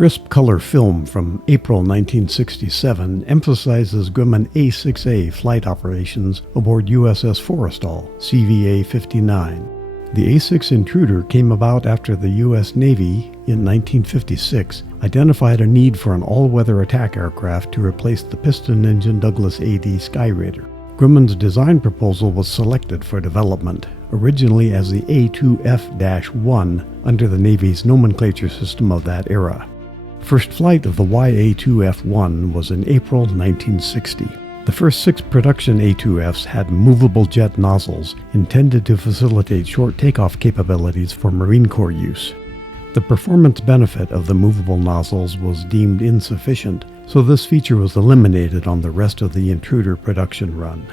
crisp color film from April 1967 emphasizes Grumman A-6A flight operations aboard USS Forrestal CVA-59. The A-6 Intruder came about after the U.S. Navy, in 1956, identified a need for an all-weather attack aircraft to replace the piston-engine Douglas AD Skyraider. Grumman's design proposal was selected for development, originally as the A-2F-1 under the Navy's nomenclature system of that era. First flight of the A-2F-1 was in April 1960. The first 6 production A-2Fs had movable jet nozzles intended to facilitate short takeoff capabilities for Marine Corps use. The performance benefit of the movable nozzles was deemed insufficient, so this feature was eliminated on the rest of the Intruder production run.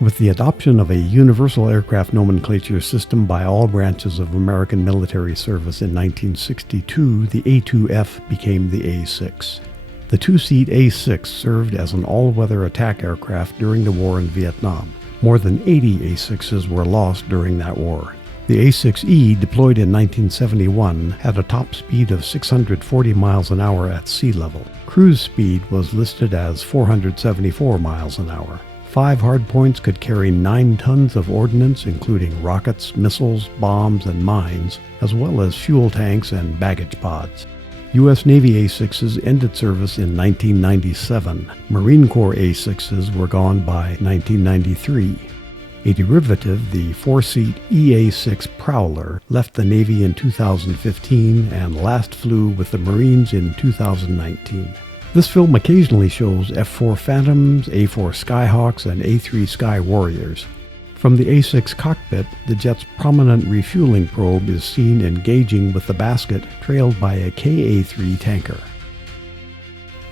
With the adoption of a universal aircraft nomenclature system by all branches of American military service in 1962, the A-2F became the A-6. The 2-seat A-6 served as an all-weather attack aircraft during the war in Vietnam. More than 80 A-6s were lost during that war. The A-6E, deployed in 1971, had a top speed of 640 miles an hour at sea level. Cruise speed was listed as 474 miles an hour. 5 hardpoints could carry 9 tons of ordnance, including rockets, missiles, bombs, and mines, as well as fuel tanks and baggage pods. U.S. Navy A-6s ended service in 1997. Marine Corps A-6s were gone by 1993. A derivative, the 4-seat EA-6 Prowler, left the Navy in 2015 and last flew with the Marines in 2019. This film occasionally shows F-4 Phantoms, A-4 Skyhawks, and A-3 Sky Warriors. From the A-6 cockpit, the jet's prominent refueling probe is seen engaging with the basket trailed by a Ka-3 tanker.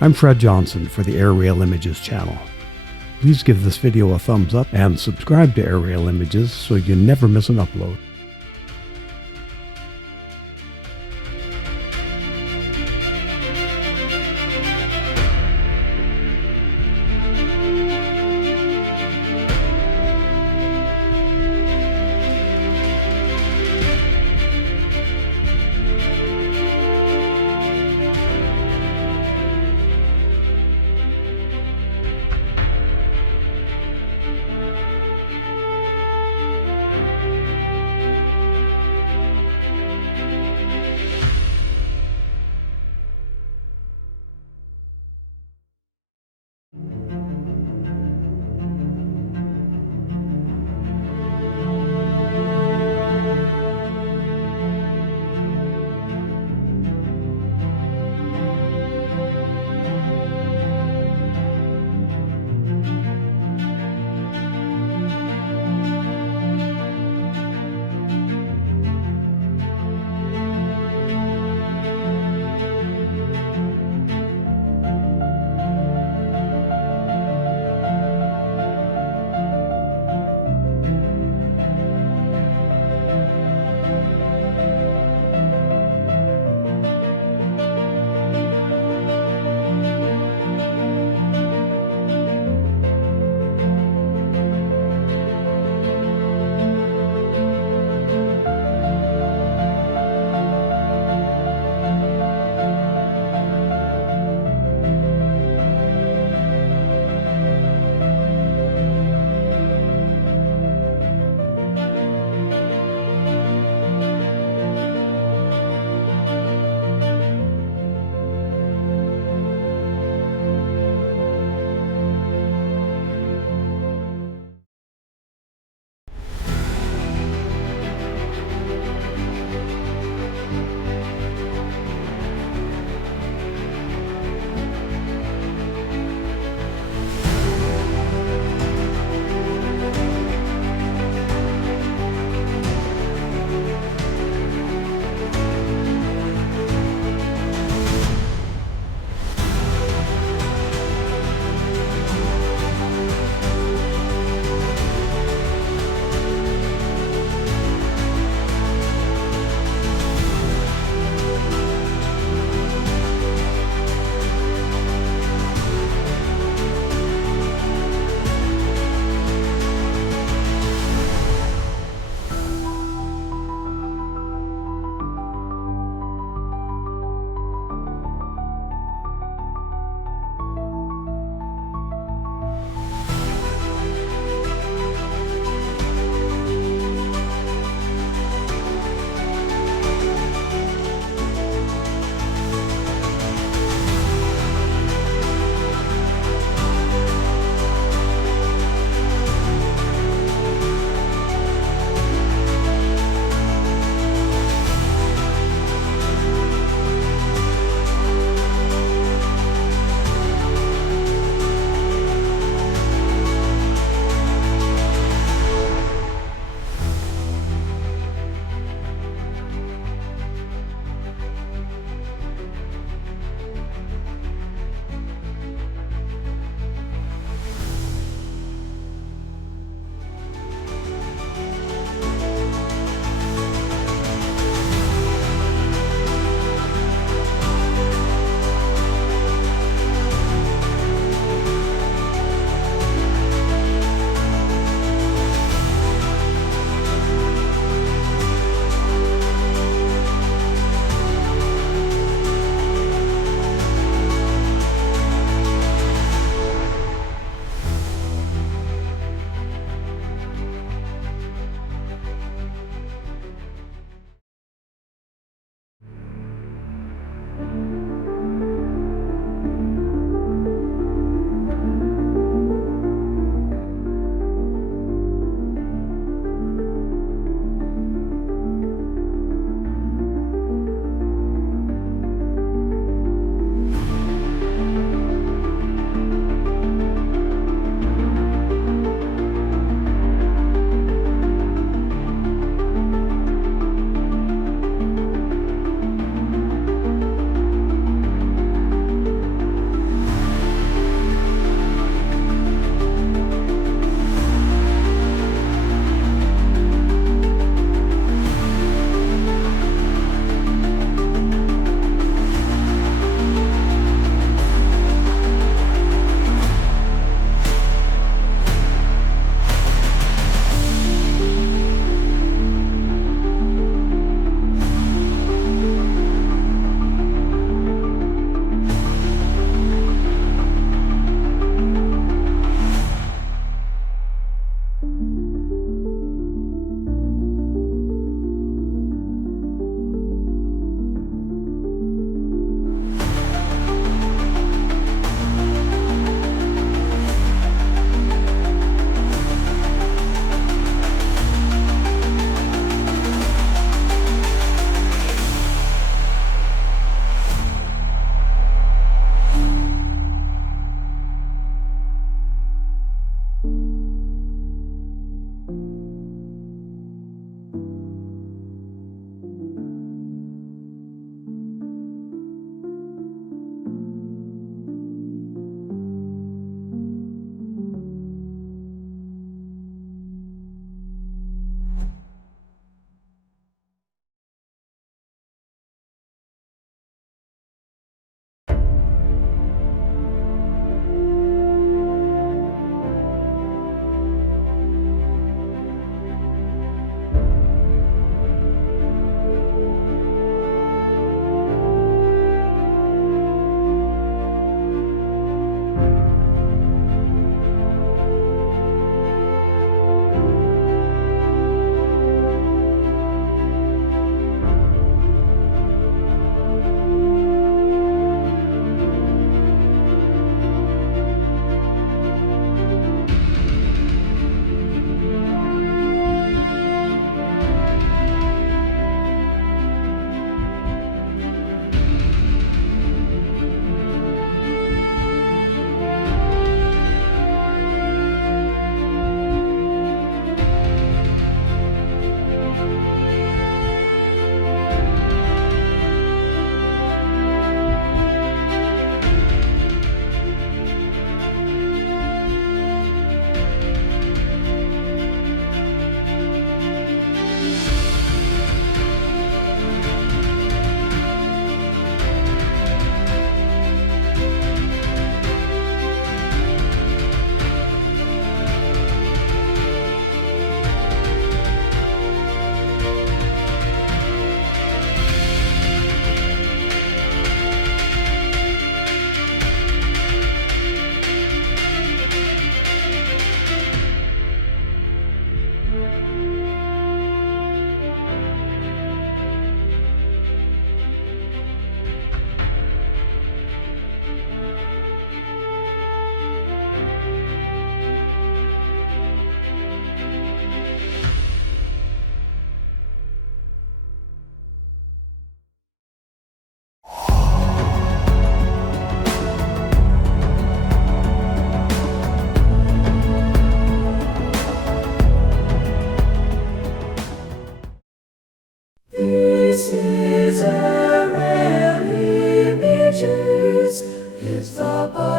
I'm Fred Johnson for the Airailimage channel. Please give this video a thumbs up and subscribe to Airailimage so you never miss an upload.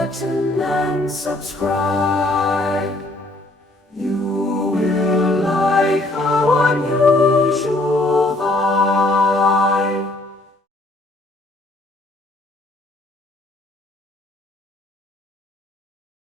button and subscribe.